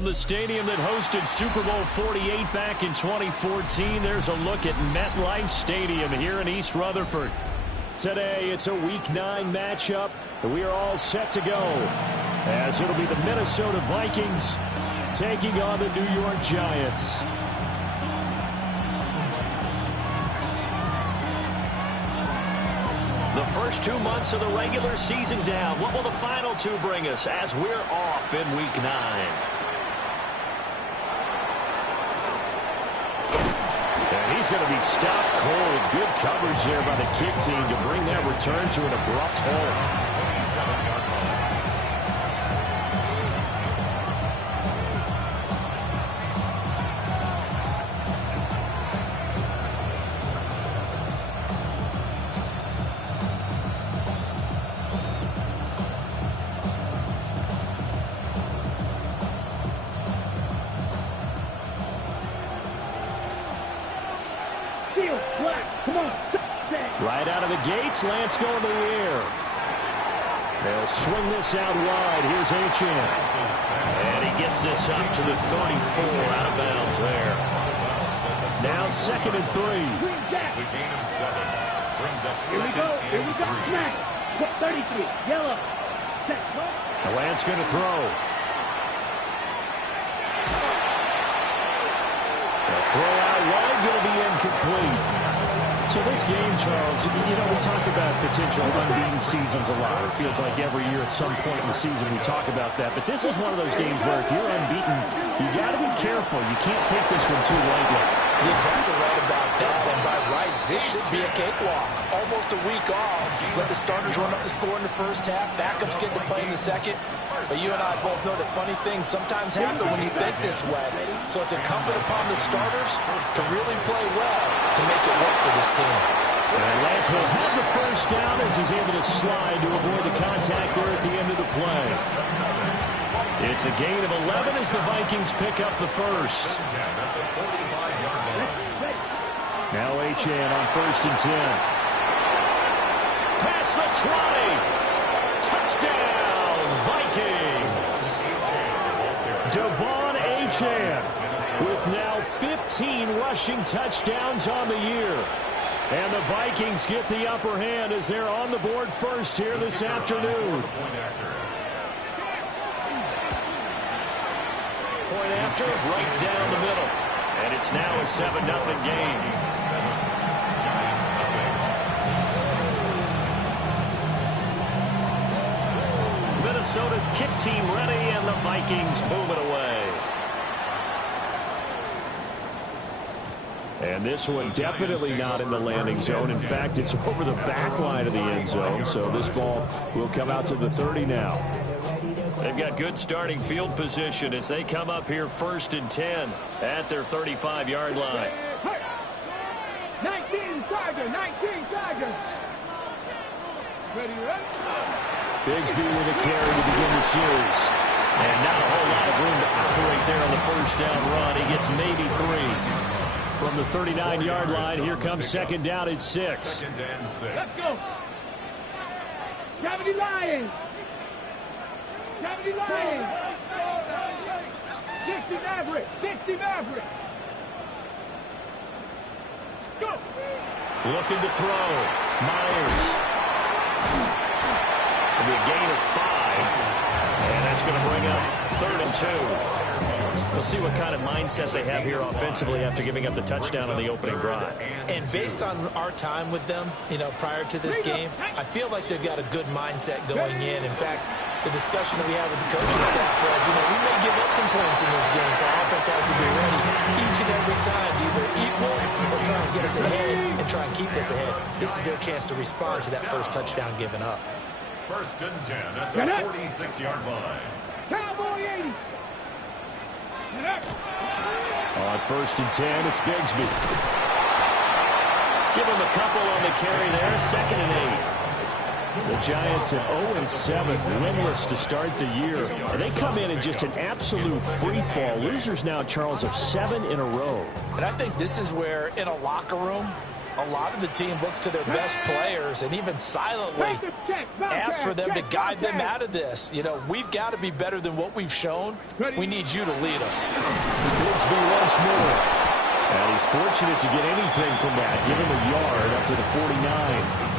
From the stadium that hosted Super Bowl 48 back in 2014, there's a look at MetLife Stadium here in East Rutherford. Today, it's a Week 9 matchup, and we are all set to go, as it'll be the Minnesota Vikings taking on the New York Giants. The first 2 months of the regular season down. What will the final 2 bring us as we're off in Week 9? And he's going to be stopped cold. Good coverage there by the kick team to bring that return to an abrupt halt. Right out of the gates, Lance going to the air. They'll swing this out wide. Here's Achane. And he gets this up to the 34, out of bounds there. Now 2nd and 3. It's a gain of 7. Brings up Here we go. Smash. 33. Yellow. Set. The Lance going to throw. The throw out wide going to be incomplete. So this game, Charles, you know, we talk about potential unbeaten seasons a lot. It feels like every year at some point in the season we talk about that. But this is one of those games where if you're unbeaten, you got to be careful. You can't take this one too lightly. You're exactly right about that. And by rights, this should be a cakewalk. Almost a week off. Let the starters run up the score in the first half. Backups get to play in the second. But you and I both know that funny things sometimes happen when you think this way. So it's incumbent upon the starters to really play well to make it work for this team. And Lance will have the first down as he's able to slide to avoid the contact there at the end of the play. It's a gain of 11 as the Vikings pick up the first. Now Achane on 1st and 10. Past the 20. Touchdown, Vikings. Devon Achane with now 15 rushing touchdowns on the year. And the Vikings get the upper hand as they're on the board first here this afternoon. Point after, right down the middle. And it's now a 7-0 game. Minnesota's kick team ready, and the Vikings move it away. And this one definitely not in the landing zone. In fact, it's over the back line of the end zone, so this ball will come out to the 30 now. They've got good starting field position as they come up here 1st and 10 at their 35-yard line. 19 Tiger. Ready, right? Bigsby with a carry to begin the series. And not a whole lot of room to operate there on the first down run. He gets maybe 3. From the 39-yard line, here comes 2nd down at 6. Let's go. Gravity Lions. Gravity Lions. 60 Maverick. Go. Looking to throw. Myers. It'll be a gain of 5. And that's going to bring up 3rd and 2. We'll see what kind of mindset they have here offensively after giving up the touchdown on the opening drive. And based on our time with them, you know, prior to this game, I feel like they've got a good mindset going in. In fact, the discussion that we had with the coaching staff was, you know, we may give up some points in this game, so our offense has to be ready each and every time to either equal or try and get us ahead and try and keep us ahead. This is their chance to respond to that first touchdown given up. 1st and 10 at the 46-yard line. Cowboy 80. On 1st and 10, it's Bigsby. Give him a couple on the carry there. 2nd and 8. The Giants at 0-7, winless to start the year. And they come in just an absolute free fall. Losers now, Charles, of 7 in a row. And I think this is where, in a locker room, a lot of the team looks to their best players and even silently asks for them to guide them out of this. You know, we've got to be better than what we've shown. We need you to lead us. Bigsby once more. And he's fortunate to get anything from that. Give him a yard up to the 49.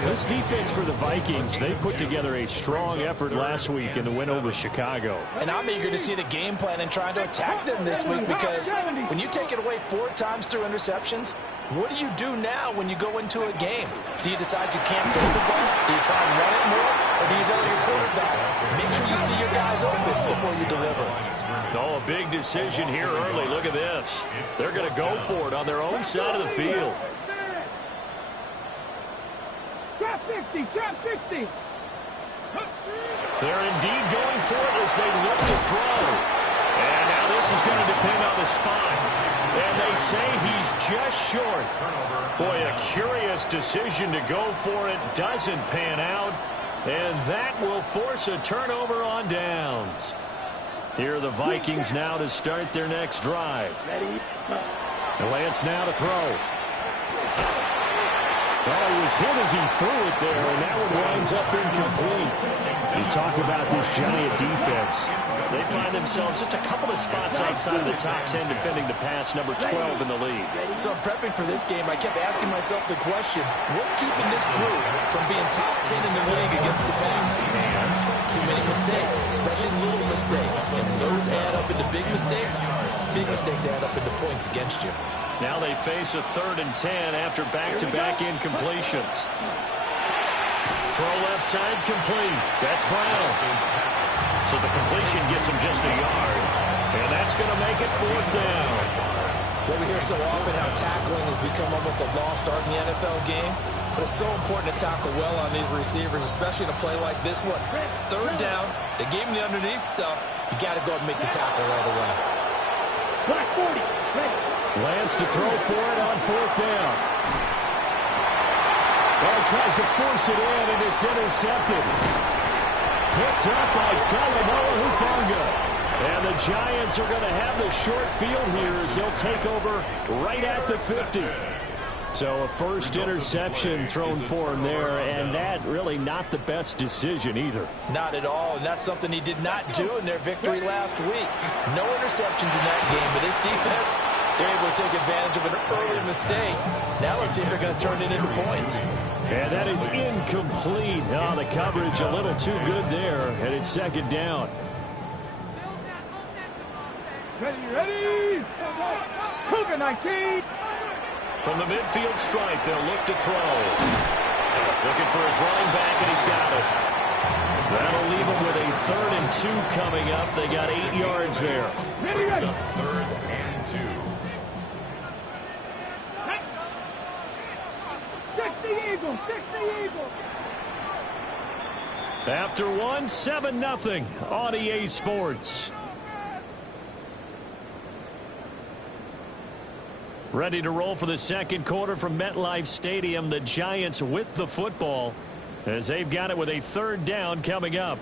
This defense for the Vikings, they put together a strong effort last week in the win over Chicago. And I'm eager to see the game plan and trying to attack them this week, because when you take it away 4 times through interceptions, what do you do now when you go into a game? Do you decide you can't throw the ball? Do you try and run it more? Or do you tell your quarterback, make sure you see your guys open before you deliver? Oh, a big decision here early. Look at this. They're going to go for it on their own side of the field. Trap 60, trap 60. They're indeed going for it as they look to throw. And now this is going to depend on the spot. And they say he's just short. Boy, a curious decision to go for it. Doesn't pan out. And that will force a turnover on downs. Here are the Vikings now to start their next drive. Lance now to throw. Well, he was hit as he threw it there, and that one winds up incomplete. You talk about this Giant defense. They find themselves just a couple of spots outside of the top 10 defending the pass, number 12 in the league. So prepping for this game, I kept asking myself the question, what's keeping this group from being top 10 in the league against the pass? Too many mistakes, especially little mistakes. And those add up into big mistakes. Big mistakes add up into points against you. Now they face a 3rd and 10 after back-to-back incompletions. Throw left side complete. That's Brown. So the completion gets him just a yard. And that's going to make it 4th down. Well, we hear so often how tackling has become almost a lost art in the NFL game. But it's so important to tackle well on these receivers, especially in a play like this one. 3rd down, they gave him the underneath stuff. You got to go and make the tackle right away. Black 40, ready. Lance to throw for it on 4th down. Well, tries to force it in, and it's intercepted. Picked up by Talanoa Hufanga. And the Giants are going to have the short field here as they'll take over right at the 50. So a first interception thrown for him there, and that really not the best decision either. Not at all, and that's something he did not do in their victory last week. No interceptions in that game, but this defense, they're able to take advantage of an early mistake. Now let's see if they're going to turn it into points. And that is incomplete. Oh, the coverage a little too good there, and it's 2nd down. Ready. Cougar 19. From the midfield stripe, they'll look to throw. Looking for his running back, and he's got it. That'll leave him with a 3rd and 2 coming up. They got 8 yards there. Ready. 3rd and 2. 60 Eagles. After 1, 7-0 on EA Sports. Ready to roll for the 2nd quarter from MetLife Stadium. The Giants with the football as they've got it with a 3rd down coming up.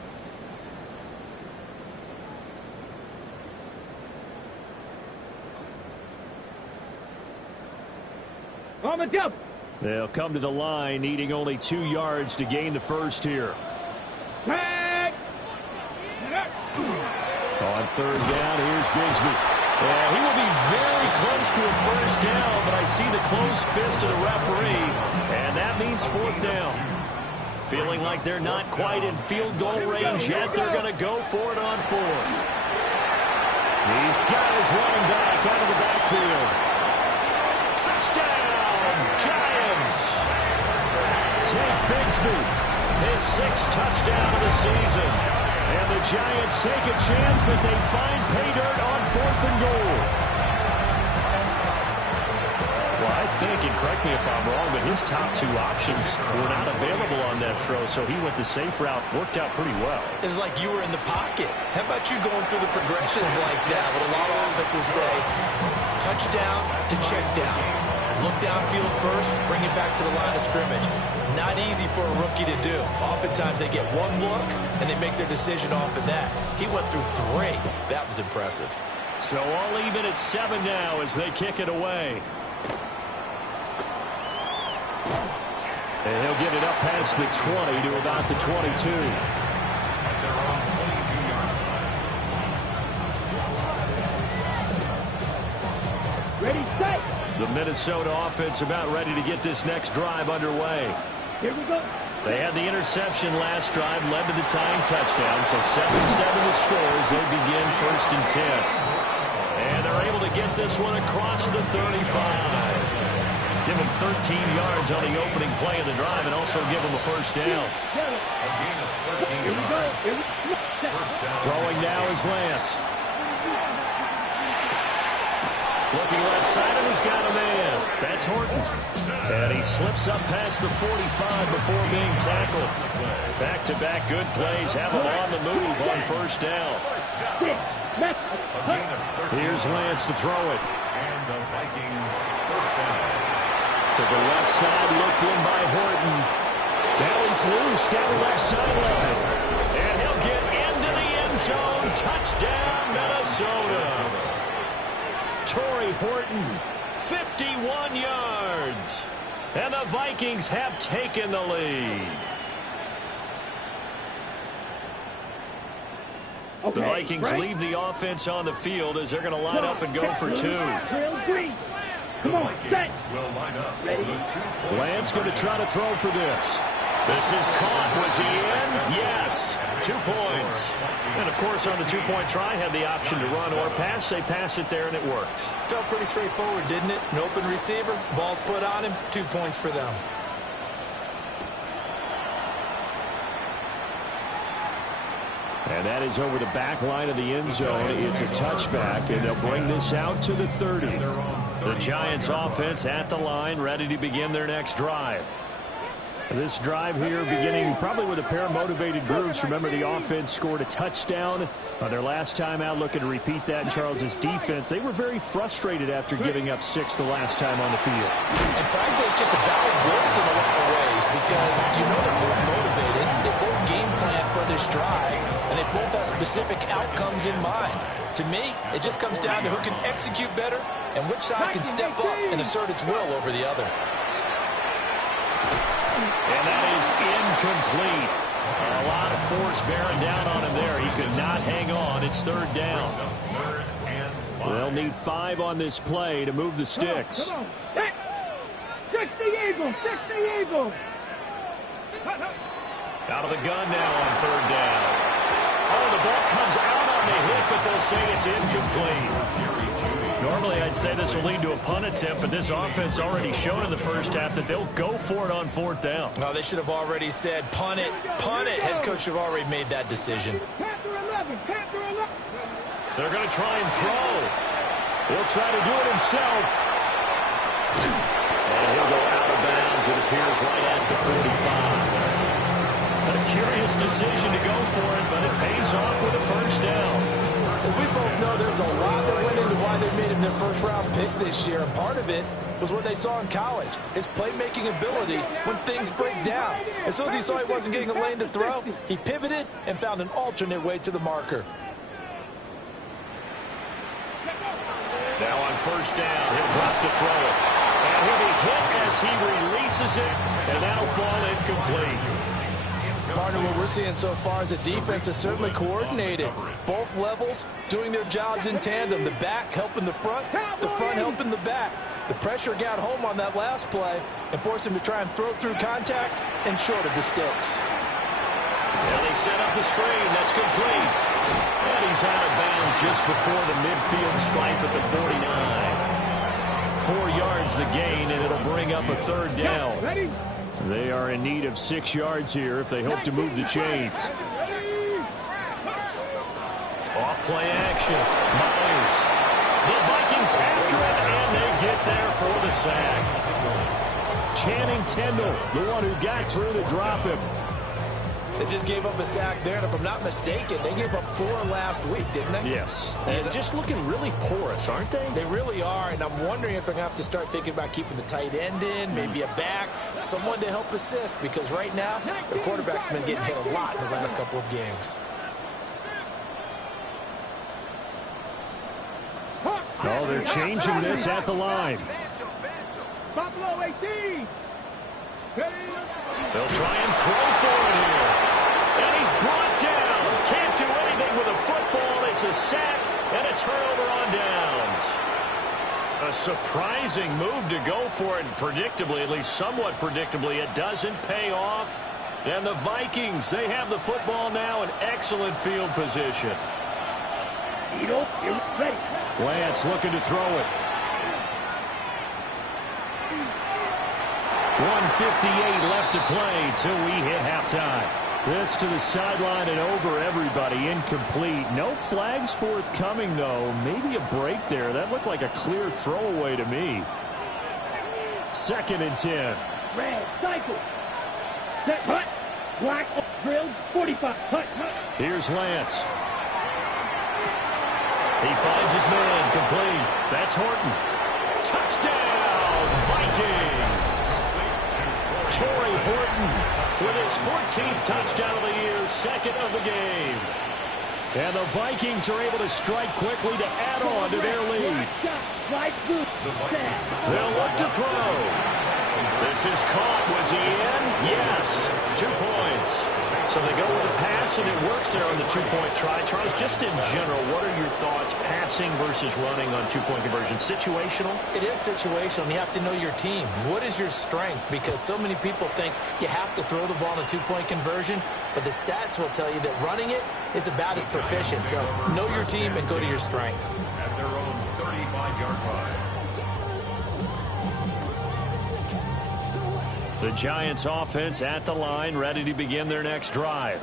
On the double. They'll come to the line needing only 2 yards to gain the first here. Tag. On 3rd down, here's Bigsby. Yeah, he will be very close to a first down, but I see the closed fist of the referee, and that means 4th down. Feeling like they're not quite in field goal range yet, they're going to go for it on 4th. He's got his running back out of the backfield. Touchdown, Giants! Take Bigsby, his 6th touchdown of the season. And the Giants take a chance, but they find pay dirt on 4th and goal. Well, I think, and correct me if I'm wrong, but his top 2 options were not available on that throw, so he went the safe route. Worked out pretty well. It was like you were in the pocket. How about you going through the progressions like that? What a lot of offenses say, touchdown to check down. Look downfield first, bring it back to the line of scrimmage. Not easy for a rookie to do. Oftentimes they get 1 look, and they make their decision off of that. He went through 3. That was impressive. So all even at 7 now as they kick it away. And he'll get it up past the 20 to about the 22. Ready, set. The Minnesota offense about ready to get this next drive underway. Here we go. They had the interception last drive, led to the tying touchdown, so 7-7 the score as they begin 1st and 10. And they're able to get this one across the 35. Give them 13 yards on the opening play of the drive and also give them a first down. Throwing now is Lance. Looking left side, and he's got a man. That's Horton. And he slips up past the 45 before being tackled. Back-to-back good plays have him on the move on first down. Here's Lance to throw it. And the Vikings first down. To the left side, looked in by Horton. Now he's loose down the left sideline. And he'll get into the end zone. Touchdown, Minnesota. Torrey Horton, 51 yards. And the Vikings have taken the lead. The Vikings leave the offense on the field as they're going to line up and go for 2. Come on, set. Will line up. Lance going to try to throw for this. This is caught. Was he in? Yes. 2 points. And, of course, on the 2-point try, had the option to run or pass. They pass it there, and it works. Felt pretty straightforward, didn't it? An open receiver, ball's put on him, 2 points for them. And that is over the back line of the end zone. It's a touchback, and they'll bring this out to the 30. The Giants offense at the line, ready to begin their next drive. This drive here beginning probably with a pair of motivated groups. Remember, the offense scored a touchdown on their last time out, looking to repeat that in Charles's defense. They were very frustrated after giving up 6 the last time on the field. And frankly, it's just a battle of wills in a lot of ways because you know they're both motivated. They both game plan for this drive, and they both have specific outcomes in mind. To me, it just comes down to who can execute better and which side can step up and assert its will over the other. And that is incomplete. A lot of force bearing down on him there. He could not hang on. It's 3rd down. They'll need 5 on this play to move the sticks. Come on, set. 60 Eagles, 60 Eagles. Out of the gun now on 3rd down. Oh, the ball comes out on the hit, but they'll say it's incomplete. Normally, I'd say this will lead to a punt attempt, but this offense already showed in the first half that they'll go for it on 4th down. No, they should have already said, punt it, punt it. Head coach should have already made that decision. They're going to try and throw. He'll try to do it himself. And he'll go out of bounds, it appears, right at the 45. A curious decision to go for it, but it pays off with a first down. We both know there's a lot that went into why they made him their first-round pick this year, and part of it was what they saw in college, his playmaking ability when things break down. As soon as he saw he wasn't getting a lane to throw, he pivoted and found an alternate way to the marker. Now on first down, he'll drop to throw it. And he'll be hit as he releases it, and that'll fall incomplete. Partner, what we're seeing so far is the defense is certainly coordinated. Both levels doing their jobs in tandem. The back helping the front helping the back. The pressure got home on that last play and forced him to try and throw through contact and short of the sticks. And they set up the screen. That's complete. And he's out of bounds just before the midfield stripe at the 49. 4 yards the gain, and it'll bring up a 3rd down. They are in need of 6 yards here if they hope to move the chains. Off play action. Myers. The Vikings after it, and they get there for the sack. Channing Tindall, the one who got through to drop him. They just gave up a sack there, and if I'm not mistaken, they gave up 4 last week, didn't they? Yes. And just looking really porous, aren't they? They really are, and I'm wondering if they're going to have to start thinking about keeping the tight end in, maybe a back, someone to help assist, because right now, their quarterback's been getting hit a lot in the last couple of games. Oh, they're changing this at the line. Buffalo 18. They'll try and throw for it here. And he's brought down. Can't do anything with a football. It's a sack and a turnover on downs. A surprising move to go for it, and predictably, at least somewhat predictably, it doesn't pay off. And the Vikings, they have the football now in excellent field position. You're ready. Lance looking to throw it. 1:58 left to play till we hit halftime. This to the sideline and over everybody. Incomplete. No flags forthcoming, though. Maybe a break there. That looked like a clear throwaway to me. 2nd and 10. Red, cycle. Set, hut. Black, drilled, 45. Hut, hut. Here's Lance. He finds his man. Complete. That's Horton. Touchdown, Vikings. Torrey Horton with his 14th touchdown of the year, 2nd of the game. And the Vikings are able to strike quickly to add on to their lead. They'll look to throw. This is caught. Was he in? Yes. 2 points. So they go with a pass, and it works there on the 2-point try. Charles, just in general, what are your thoughts passing versus running on 2-point conversion? Situational? It is situational. You have to know your team. What is your strength? Because so many people think you have to throw the ball in a 2-point conversion, but the stats will tell you that running it is about as proficient. So know your team and go to your strength. At their own 35-yard line. The Giants offense at the line, ready to begin their next drive.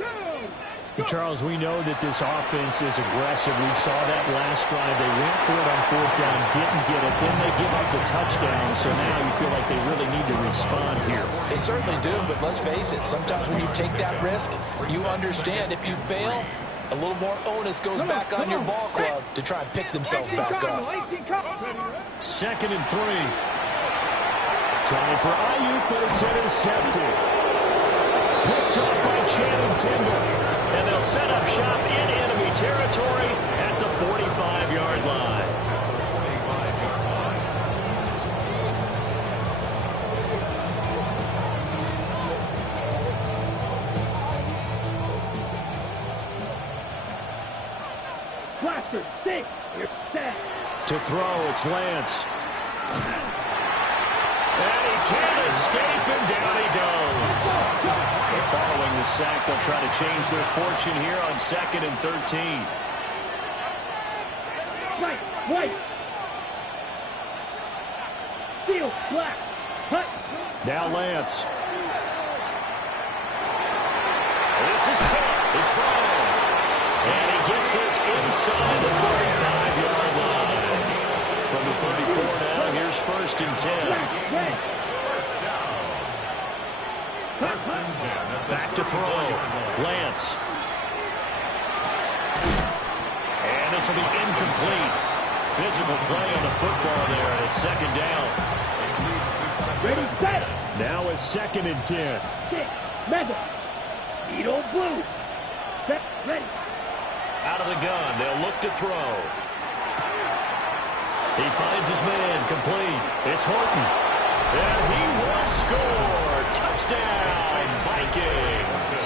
Charles, we know that this offense is aggressive. We saw that last drive. They went for it on 4th down, didn't get it. Then they give up the touchdown, so now you feel like they really need to respond here. They certainly do, but let's face it. Sometimes when you take that risk, you understand if you fail, a little more onus goes back on your ball club to try and pick themselves back up. 2nd and 3. Trying for Ayuk, but it's intercepted. Picked up by Channing Tindall. And they'll set up shop in enemy territory at the 45-yard line. Blaster, 6. You're set. To throw, it's Lance. And he can't escape, and down he goes. Following the sack, they'll try to change their fortune here on 2nd and 13. White. Steel, black. Hut. Now Lance. This is caught. It's Brown. And he gets this inside the 35-yard line. From the 34 now, here's 1st and 10. Back to throw. Lance. And this will be incomplete. Physical play on the football there, and it's 2nd down. Ready, set. Now it's 2nd and 10. 6. Mega. Beetle blue. Set. Ready. Out of the gun, they'll look to throw. He finds his man, complete. It's Horton. And he will score. Touchdown, Vikings.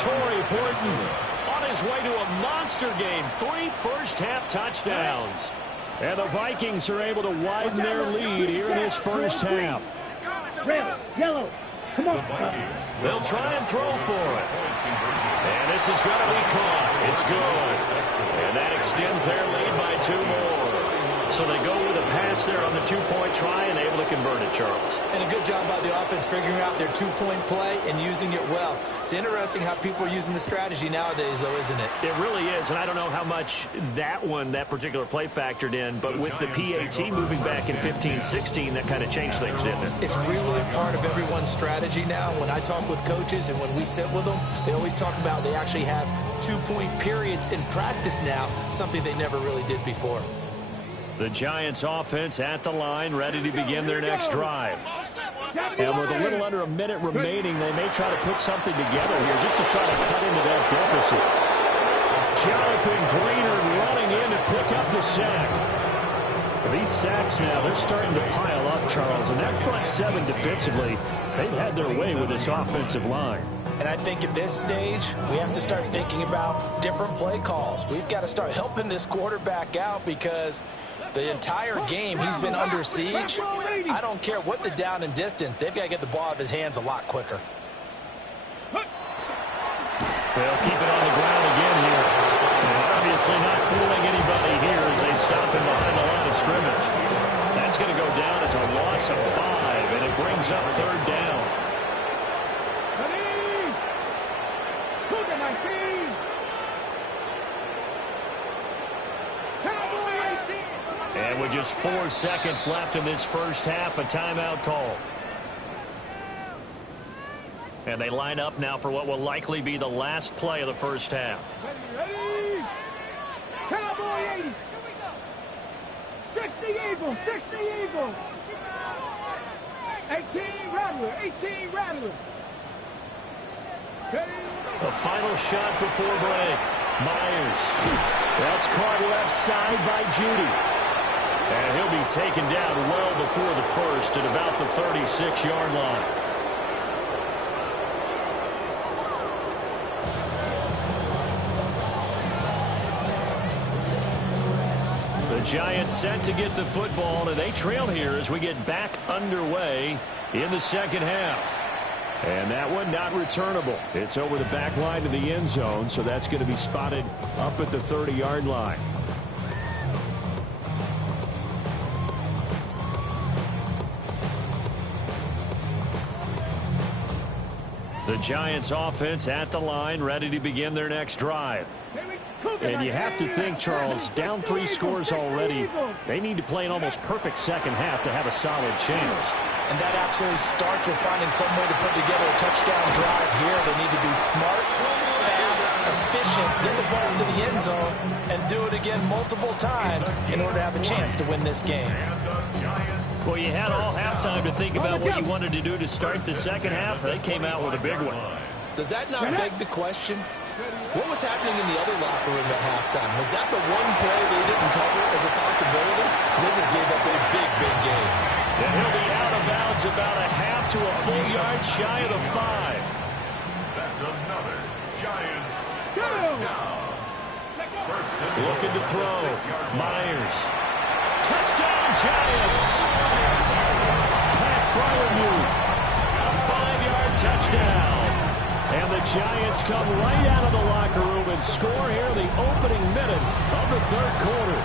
Torrey Horton on his way to a monster game. 3 first-half touchdowns. And the Vikings are able to widen their lead here in this first half. Red, yellow. Come on. They'll try and throw for it. And this is going to be caught. It's good. And that extends their lead by 2 more. So they go with a pass there on the 2-point try and able to convert it, Charles. And a good job by the offense figuring out their 2-point play and using it well. It's interesting how people are using the strategy nowadays, though, isn't it? It really is, and I don't know how much that particular play factored in, but with the PAT moving back in 15-16, that kind of changed things, didn't it? It's really part of everyone's strategy now. When I talk with coaches and when we sit with them, they always talk about they actually have 2-point periods in practice now, something they never really did before. The Giants offense at the line, ready to begin their next drive. And with a little under a minute remaining, they may try to put something together here just to try to cut into that deficit. Jonathan Greenard running in to pick up the sack. These sacks now, they're starting to pile up, Charles. And that front seven defensively, they've had their way with this offensive line. And I think at this stage, we have to start thinking about different play calls. We've got to start helping this quarterback out because the entire game he's been under siege. I don't care what the down and distance. They've got to get the ball out of his hands a lot quicker. They'll keep it on the ground again here. And obviously not fooling anybody here as they stop him behind the line of scrimmage. That's going to go down as a loss of 5, and it brings up third down. And with just 4 seconds left in this first half, a timeout call. And they line up now for what will likely be the last play of the first half. Ready? Cowboy 80. 60 Eagles, 60 Eagles. 18 Rattler, 18 Rattler. The final shot before break. Myers. That's caught left side by Judy. And he'll be taken down well before the first at about the 36-yard line. The Giants set to get the football, and they trail here as we get back underway in the second half. And that one not returnable. It's over the back line to the end zone, so that's going to be spotted up at the 30-yard line. The Giants offense at the line, ready to begin their next drive. And you have to think, Charles, down 3 scores already. They need to play an almost perfect second half to have a solid chance. And that absolutely starts with finding some way to put together a touchdown drive here. They need to be smart, fast, efficient, get the ball to the end zone, and do it again multiple times in order to have a chance to win this game. Well, you had all halftime to think about what you wanted to do to start the second half. They came out with a big one. Does that not beg the question? What was happening in the other locker room at halftime? Was that the one play they didn't cover as a possibility? Because they just gave up a big, big game. And he'll be out of bounds about a half to a full yard shy of the 5. That's another Giants first down. Looking to throw. Myers. Touchdown, Giants. Pat Fryermuth. A 5-yard touchdown. And the Giants come right out of the locker room and score here in the opening minute of the third quarter.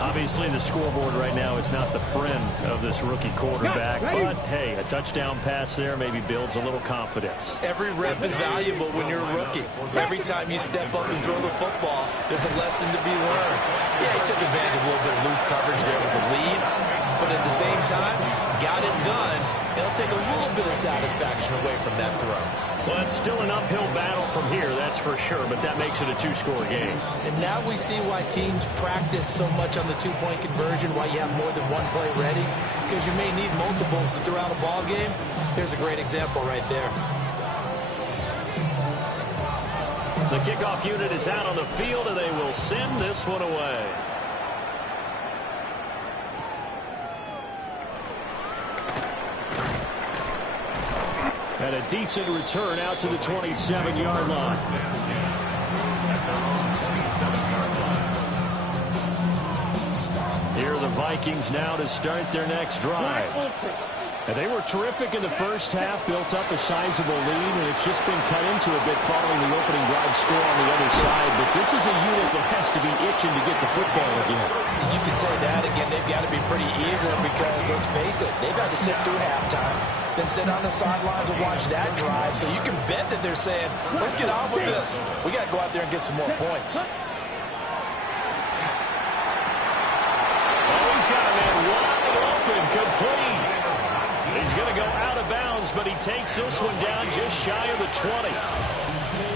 Obviously, the scoreboard right now is not the friend of this rookie quarterback. But, hey, a touchdown pass there maybe builds a little confidence. Every rep is valuable when you're a rookie. Every time you step up and throw the football, there's a lesson to be learned. Yeah, he took advantage of a little bit of loose coverage there with the lead. But at the same time, got it done. It'll take a little bit of satisfaction away from that throw. Well, it's still an uphill battle from here, that's for sure, but that makes it a 2-score game. And now we see why teams practice so much on the 2-point conversion, why you have more than one play ready, because you may need multiples throughout a ball game. Here's a great example right there. The kickoff unit is out on the field, and they will send this one away. And a decent return out to the 27-yard line. Here are the Vikings now to start their next drive. And they were terrific in the first half, built up a sizable lead, and it's just been cut into a bit following the opening drive score on the other side. But this is a unit that has to be itching to get the football again. You can say that again. They've got to be pretty eager because, let's face it, they've got to sit through halftime, then sit on the sidelines and watch that drive. So you can bet that they're saying, let's get on with this. We got to go out there and get some more points. Oh, he's got a man wide open, complete. He's going to go out of bounds, but he takes this one down just shy of the 20.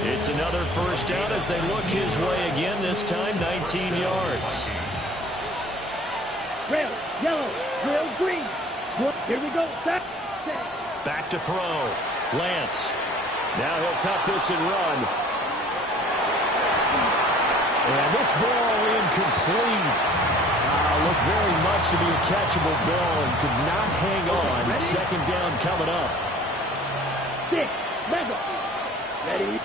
It's another first down as they look his way again, this time 19 yards. Red, yellow, blue, green. Here we go. Back to throw. Lance. Now he'll tuck this and run. And this ball incomplete. Looked very much to be a catchable ball and could not hang on. Second down coming up. 6, mega. Ready.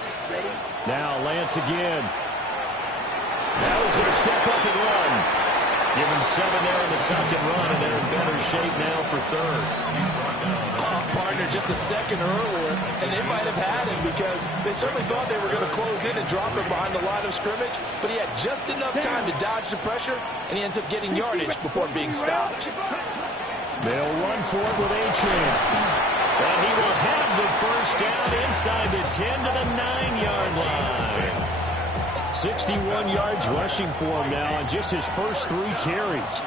Now Lance again. Now he's going to step up and run. Give him 7 there in the tuck and run, and they're in better shape now for third. Partner, just a second earlier, and they might have had him because they certainly thought they were going to close in and drop him behind the line of scrimmage, but he had just enough time to dodge the pressure, and he ends up getting yardage before being stopped. They'll run for it with Achane. And he will have the first down inside the 10 to the 9-yard line. 61 yards rushing for him now on just his first 3 carries.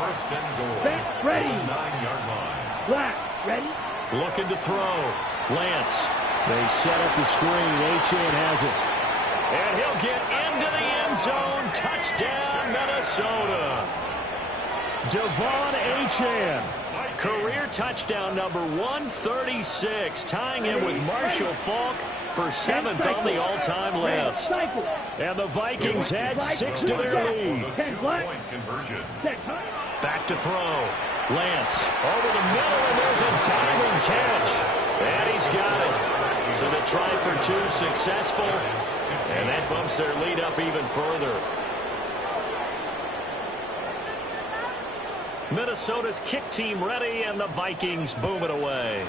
First and goal. Set, ready. 9-yard line. Black, ready. Looking to throw. Lance. They set up the screen. Achane has it. And he'll get into the end zone. Touchdown, Minnesota. Devon Achane. Career touchdown number 136. Tying him with Marshall Faulk for 7th on the all-time list. And the Vikings add 6 to their lead. 2-point conversion. Back to throw. Lance over the middle, and there's a diving catch. And he's got it. So the try for 2 successful. And that bumps their lead up even further. Minnesota's kick team ready, and the Vikings boom it away.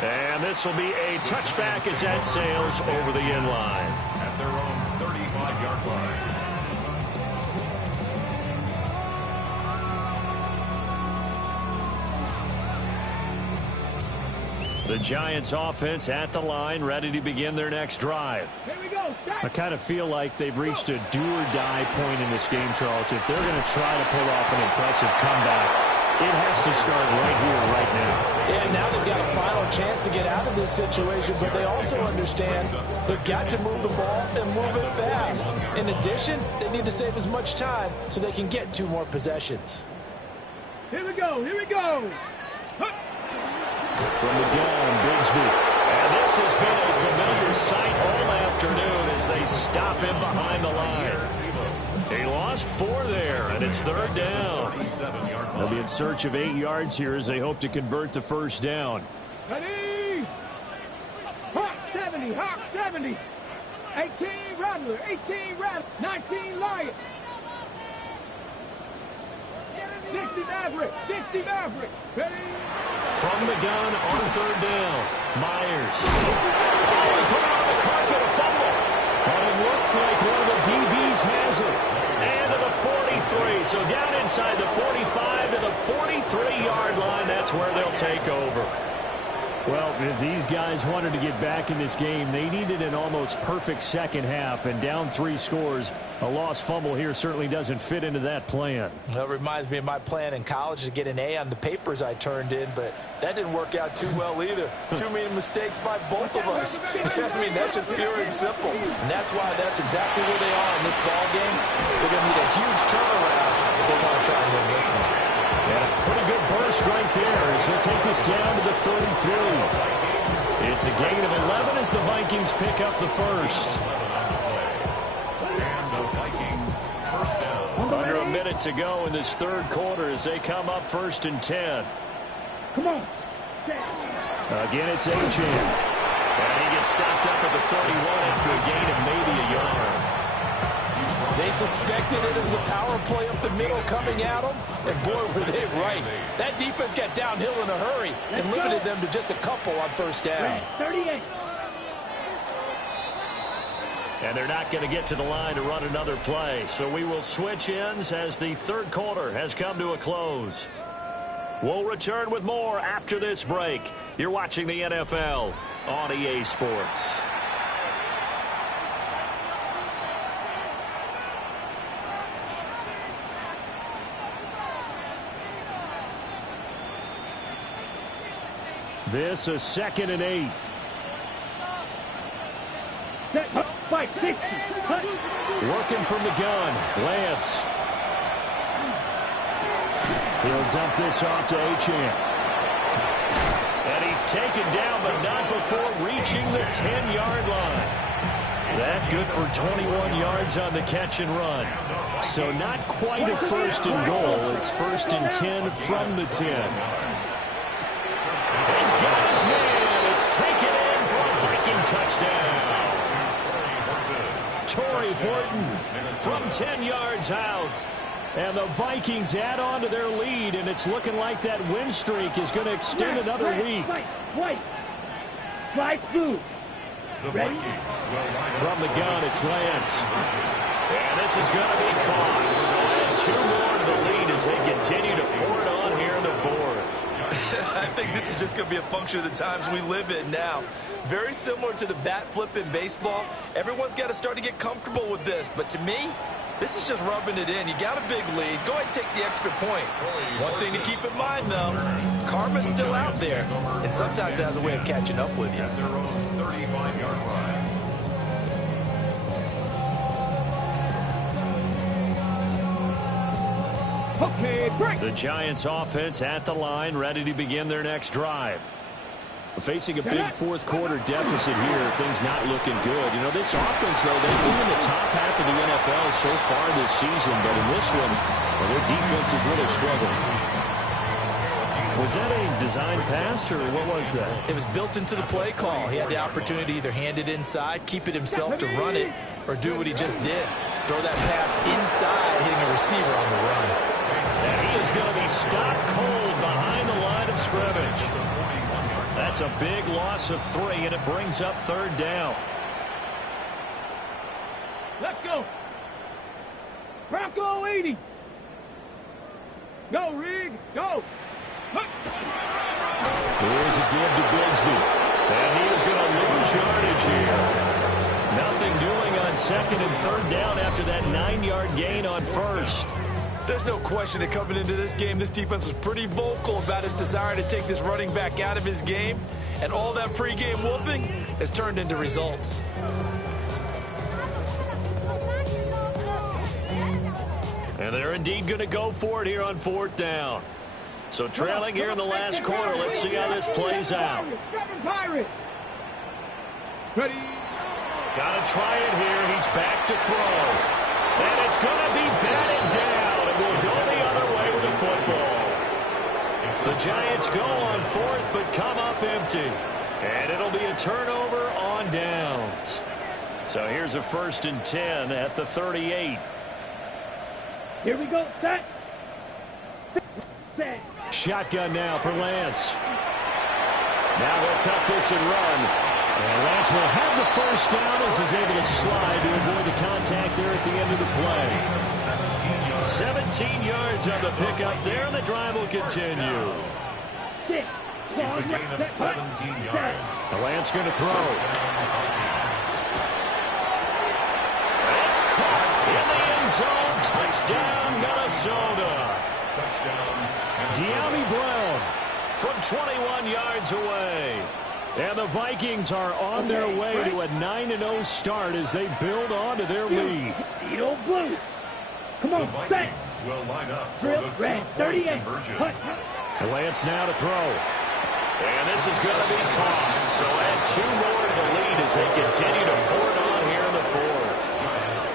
And this will be a touchback as that sails over the end line. At their own 35-yard line. The Giants offense at the line, ready to begin their next drive. Here we go. I kind of feel like they've reached a do-or-die point in this game, Charles. If they're going to try to pull off an impressive comeback, it has to start right here, right now. Yeah, now they've got a final chance to get out of this situation, but they also understand they've got to move the ball and move it fast. In addition, they need to save as much time so they can get 2 more possessions. Here we go. From the gun, Bigsby. And this has been a familiar sight all afternoon as they stop him behind the line. He lost 4 there, and it's 3rd down. They'll be in search of 8 yards here as they hope to convert the first down. Ready. Hawk 70. 18 Rattler, 19 Lion. 60 Maverick. Ready. From the gun on 3rd down. Myers. Oh, he put it on the carpet, a fumble. And it looks like one of the DBs has it. And to the 43. So down inside the 45 to the 43-yard line. That's where they'll take over. Well, if these guys wanted to get back in this game, they needed an almost perfect second half. And down 3 scores, a lost fumble here certainly doesn't fit into that plan. Well, it reminds me of my plan in college to get an A on the papers I turned in, but that didn't work out too well either. Too many mistakes by both of us. I mean, that's just pure and simple. And that's why that's exactly where they are in this ball game. They're going to need a huge turnaround if they want to try and win this one. And a pretty good burst right there as he'll take this down to the 33. It's a gain of 11 as the Vikings pick up the first. And the Vikings first down. Under a minute to go in this 3rd quarter as they come up 1st and 10. Come on. Again, it's Achane. And he gets stopped up at the 31 after a gain of maybe a yard. They suspected it was a power play up the middle coming at them, and boy, were they right. That defense got downhill in a hurry and limited them to just a couple on 1st down. 38. And they're not going to get to the line to run another play, so we will switch ends as the 3rd quarter has come to a close. We'll return with more after this break. You're watching the NFL on EA Sports. This is 2nd and 8. Fight 60. Working from the gun. Lance. He'll dump this off to Achane. And he's taken down, but not before reaching the 10-yard line. That good for 21 yards on the catch and run. So not quite a first and goal. It's first and 10 from the 10. He's got his man. It's taken in for a Viking touchdown. Torrey Horton from 10 yards out. And the Vikings add on to their lead, and it's looking like that win streak is going to extend another week. Fly through. Ready? From the gun, it's Lance. And this is going to be caught. So add 2 more to the lead as they continue to pour it on here in the fourth. I think this is just going to be a function of the times we live in now. Very similar to the bat flip in baseball. Everyone's got to start to get comfortable with this. But to me, this is just rubbing it in. You got a big lead. Go ahead and take the extra point. One thing to keep in mind, though, karma's still out there. And sometimes it has a way of catching up with you. At their own 35-yard line. Okay, break. The Giants offense at the line, ready to begin their next drive. Facing a big fourth quarter deficit here, things not looking good. You know, this offense, though, they've been in the top half of the NFL so far this season, but in this one, well, their defense has really struggled. Was that a design pass, or what was that? It was built into the play call. He had the opportunity to either hand it inside, keep it himself to run it, or do what he just did. Throw that pass inside, hitting a receiver on the run. And he is going to be stopped cold behind the line of scrimmage. That's a big loss of 3, and it brings up 3rd down. Let's go. Bronco 80. Go, Rig. Go. Here's a give to Bigsby. And he is going to lose yardage here. Nothing doing on 2nd and 3rd down after that 9-yard gain on 1st. There's no question that coming into this game, this defense was pretty vocal about its desire to take this running back out of his game. And all that pregame wolfing has turned into results. And they're indeed going to go for it here on 4th down. So trailing here in the last quarter, let's see how this plays out. Ready. Got to try it here. He's back to throw. And it's going to be batted down. It will go the other way with the football. The Giants go on 4th, but come up empty. And it'll be a turnover on downs. So here's a 1st and 10 at the 38. Here we go. Set. Set. Shotgun now for Lance. Now they'll tuck this and run. And Lance will have the 1st down as he's able to slide to avoid the contact there at the end of the play. 17 yards on the pickup there, and the drive will continue. It's a gain of 17 yards. Lance going to throw. It's caught in the end zone. Touchdown, Minnesota. Touchdown. De'Ami Brown from 21 yards away. And the Vikings are on their way to a 9-0 start as they build on to their lead. Edo Blue. Come The on, set. Vikings will line up for Drill, the red, 2-point 38. conversion. Lance now to throw. And this is going to be caught. So add 2 more to the lead as they continue to pour it on here in the 4th. Giants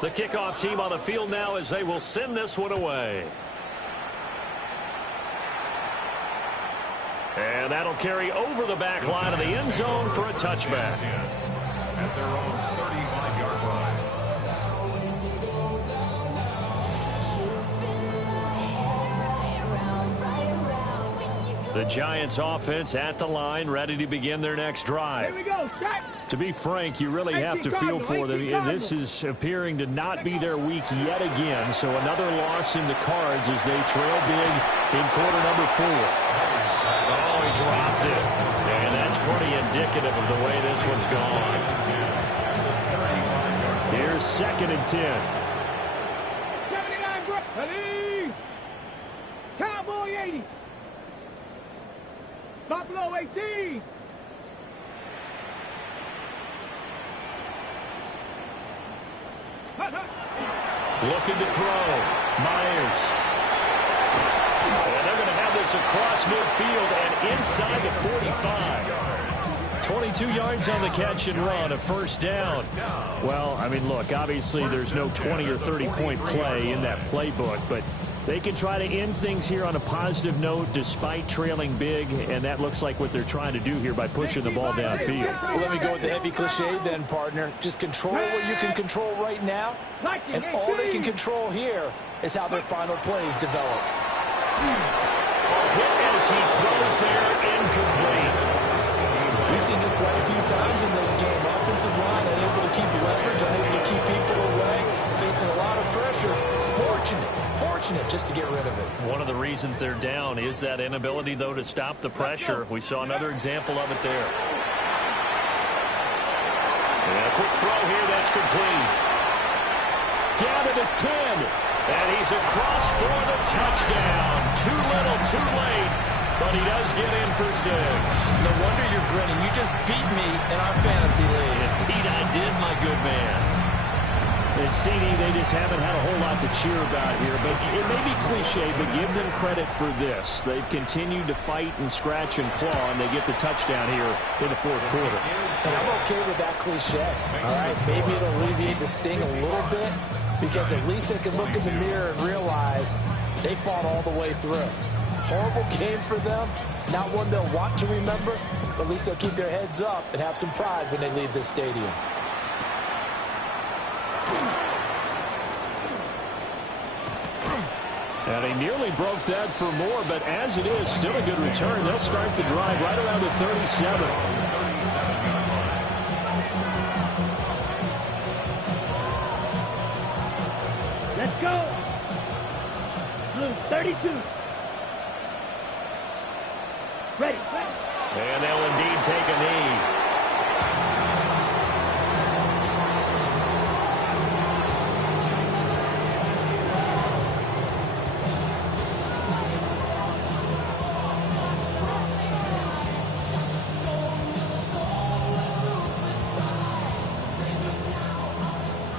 15. The kickoff team on the field now as they will send this one away. And that'll carry over the back line of the end zone for a touchback. At their own 35-yard line. The Giants offense at the line, ready to begin their next drive. Here we go. Set. To be frank, you really have to feel for them. This is appearing to not be their week yet again. So another loss in the cards as they trail big in quarter number 4. Oh, he dropped it. And that's pretty indicative of the way this one's gone. Here's 2nd and 10. 79, ready. Cowboy 80. Buffalo 18. Looking to throw. Myers. is across midfield and inside the 45. 22 yards on the catch and run, a first down. Well, I mean, look, obviously there's no 20 or 30-point play in that playbook, but they can try to end things here on a positive note despite trailing big, and that looks like what they're trying to do here by pushing the ball downfield. Well, let me go with the heavy cliche then, partner. Just control what you can control right now, and all they can control here is how their final plays develop. Hit as he throws there, incomplete. We've seen this quite a few times in this game. Offensive line unable to keep leverage, unable to keep people away, facing a lot of pressure. Fortunate just to get rid of it. One of the reasons they're down is that inability, though, to stop the pressure. We saw another example of it there. And a quick throw here, that's complete. Down to the 10. And he's across for the touchdown. Too little, too late. But he does get in for 6. No wonder you're grinning. You just beat me in our fantasy league. Indeed I did, my good man. And CD, they just haven't had a whole lot to cheer about here. But it may be cliche, but give them credit for this. They've continued to fight and scratch and claw, and they get the touchdown here in the fourth quarter. And I'm okay with that cliche. All right, maybe it'll alleviate the sting a little bit, because at least they can look in the mirror and realize they fought all the way through. Horrible game for them, not one they'll want to remember, but at least they'll keep their heads up and have some pride when they leave this stadium. And he nearly broke that for more, but as it is, still a good return. They'll start the drive right around the 37. Let's go. Blue 32. Ready. And they'll indeed take a knee.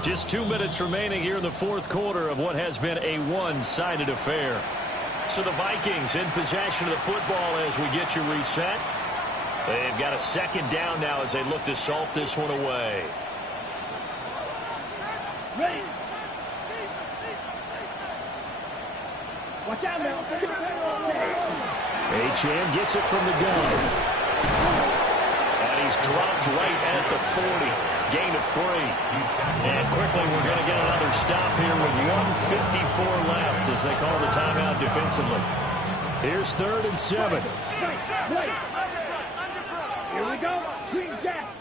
Just 2 minutes remaining here in the fourth quarter of what has been a one-sided affair. So the Vikings in possession of the football as we get you reset. They've got a second down now as they look to salt this one away. Ready. Watch out now. Achane gets it from the gun. And he's dropped right at the 40. Gain of 3. And quickly we're going to get another stop here with 1:54 left as they call the timeout defensively. Here's 3rd and 7. Here we go. Green jack.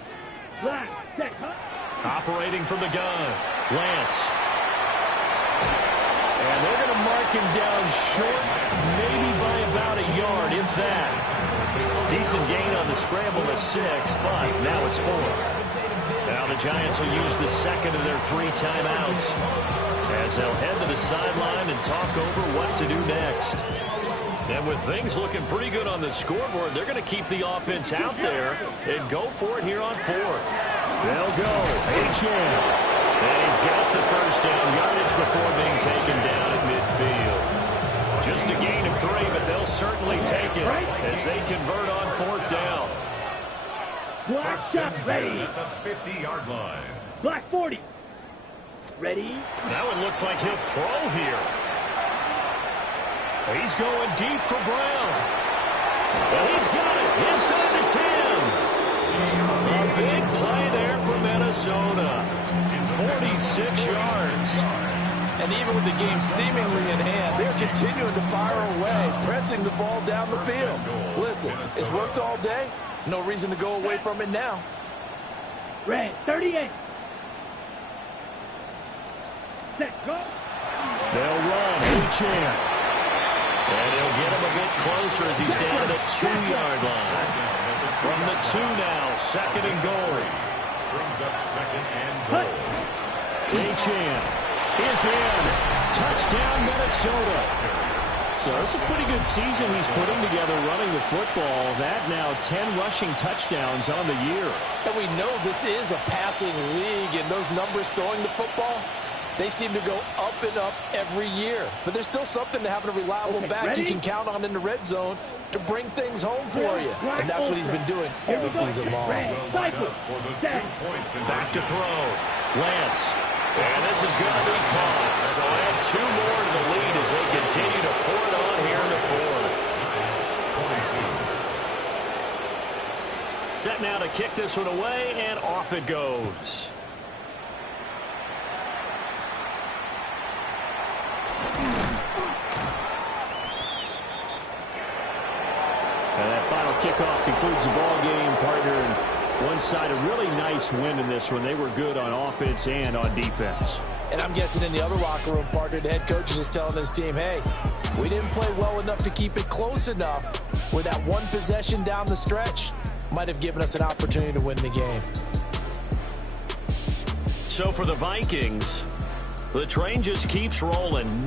Black. Set. Operating from the gun. Lance. And they're going to mark him down short, maybe by about a yard, if that. Decent gain on the scramble of 6, but now it's 4th. Now the Giants will use the second of their 3 timeouts as they'll head to the sideline and talk over what to do next. And with things looking pretty good on the scoreboard, they're going to keep the offense out there and go for it here on 4th. They'll go. Achane. And he's got the first down yardage before being taken down at midfield. Just a gain of 3, but they'll certainly take it as they convert on 4th down. Black stop. Ready. At the 50-yard line. Black 40. Ready. Now it looks like he'll throw here. He's going deep for Brown. And he's got it inside the 10. A big play there for Minnesota. 46 yards. And even with the game seemingly in hand, they're continuing to fire away, pressing the ball down the field. Listen, it's worked all day. No reason to go away from it now. Red 38. Set. Go. They'll run. Achane. And he'll get him a bit closer as he's down at the 2-yard line. From the 2 now, 2nd and goal. Brings up 2nd and goal. Achane is in. Touchdown, Minnesota. So it's a pretty good season he's putting together running the football. That now 10 rushing touchdowns on the year. And we know this is a passing league, and those numbers throwing the football, They seem to go up and up every year. But there's still something to having a reliable back you can count on in the red zone to bring things home for you. And that's what he's been doing all season long. Back to throw. Lance. And this is going to be caught. So add 2 more to the lead as they continue to pour it on here in the fourth. Set now to kick this one away, and off it goes. And that final kickoff concludes the ball game, partner. And one side, a really nice win in this one. They were good on offense and on defense. And I'm guessing in the other locker room, partner, the head coach is just telling his team, hey, we didn't play well enough to keep it close enough where that one possession down the stretch might have given us an opportunity to win the game. So for the Vikings, the train just keeps rolling.